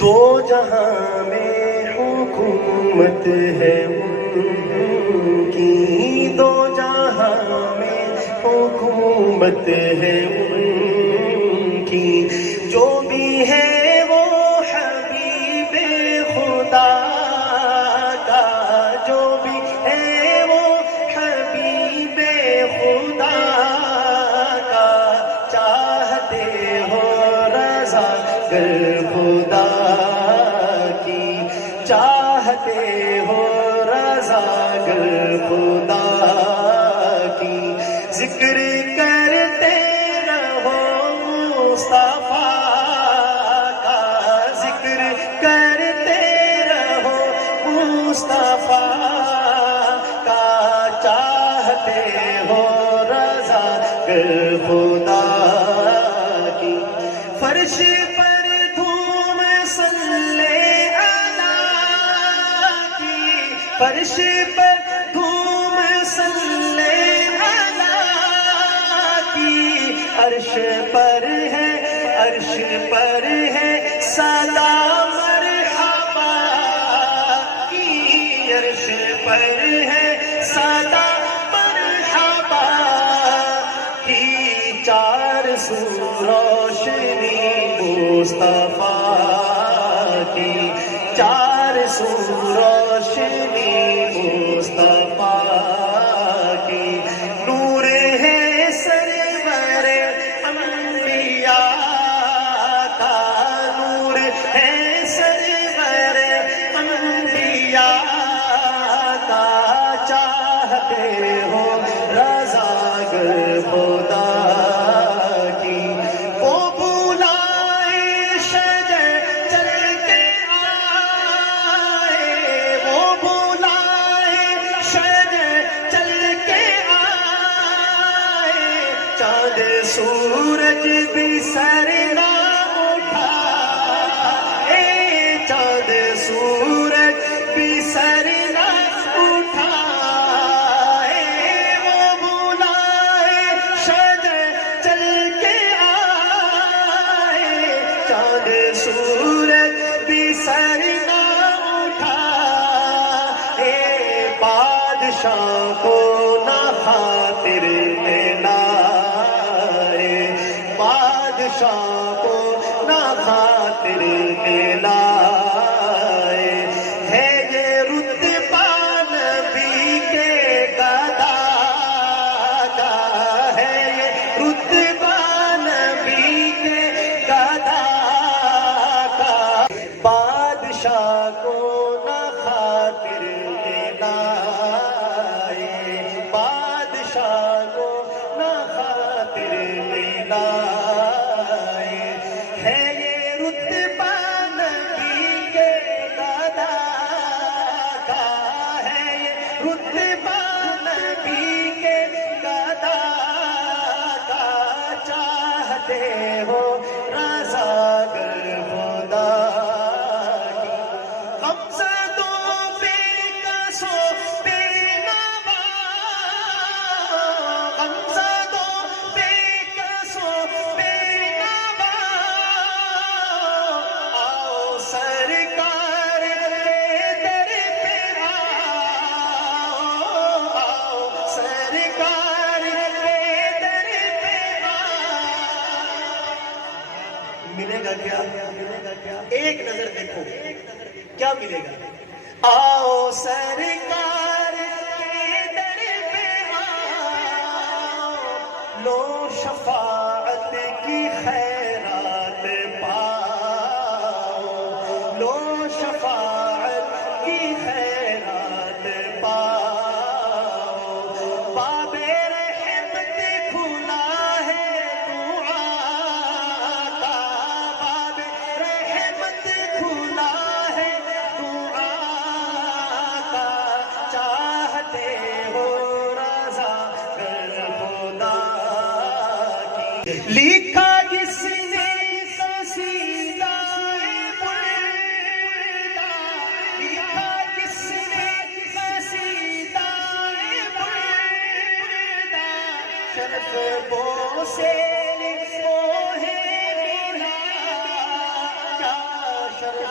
دو جہاں میں حکومت ہے ان کی، دو جہاں میں حکومت ہے ان کی، جو بھی ہے وہ حبیب خدا کا، جو بھی ہے وہ حبیب خدا کا، چاہتے ہو رضا گر خدا کی، چاہتے ہو رضا گر خدا کی، ذکر کرتے رہو مصطفیٰ کا، ذکر کرتے رہو مصطفیٰ کا، چاہتے ہو رضا گر خدا کی، فرش پر دھوم صلی علی کی، فرش پر دھوم صلی علی کی، عرش پر ہے، عرش پر ہے صدا مرحبا کی، عرش پر ہے صدا مرحبا کی، چار سو روشنی مصطفیٰ کی، چار سو روشنی مصطفیٰ کی، نور ہے سرور انبیاء کا، نور ہے سرور انبیاء کا، چاہتے ہو رضا گر خدا کی، وہ بلائے شجر چل کے آئے، وہ بلائے شجر چل کے آئے، چاند سورج بھی سر نہ اٹھائے، چاند سورج بھی سر نہ اٹھائے، وہ بلائے شجر چل کے آئے، چاند سورج بھی سر نہ اٹھائے، بادشاہ کو نہ خاطر میں لائے، بادشاہ کو نہ خاطر میں لائے، ہے یہ رتبہ نبی کے گدا کا، ہے یہ رتبہ نبی کے گدا کا، بادشاہ کو نہ خاطر میں لائے، بادشاہ کو نہ خاطر میں لائے، ہے یہ رتبہ نبی کے گدا کا، ہے یہ رتبہ نبی کے گدا کا، چاہتے ہو رضا گر خدا کی، غمزدوں پہ کسو پہ نوا، غمزدوں پہ کسو پہ نوا، آؤ سرکار کے در پہ آؤ، آؤ سرکار کے در پہ آؤ، ملے گا کیا؟ ایک نظر دیکھو کیا ملے گا، آؤ سرکار کے در پہ آؤ، لو شفاعت کی خیرات پاؤ، لو شفاعت کی خیرات پاؤ، باب رحمت کھلا ہے دعا کا، باب رحمت کھلا ہے دعا کا، چاہتے ہو رضا گر خدا کی، لکھا جس نے قصیدہ بردہ، لکھا جس نے قصیدہ بردہ، شرف بوسے وہ ہے میرا، کیا شرف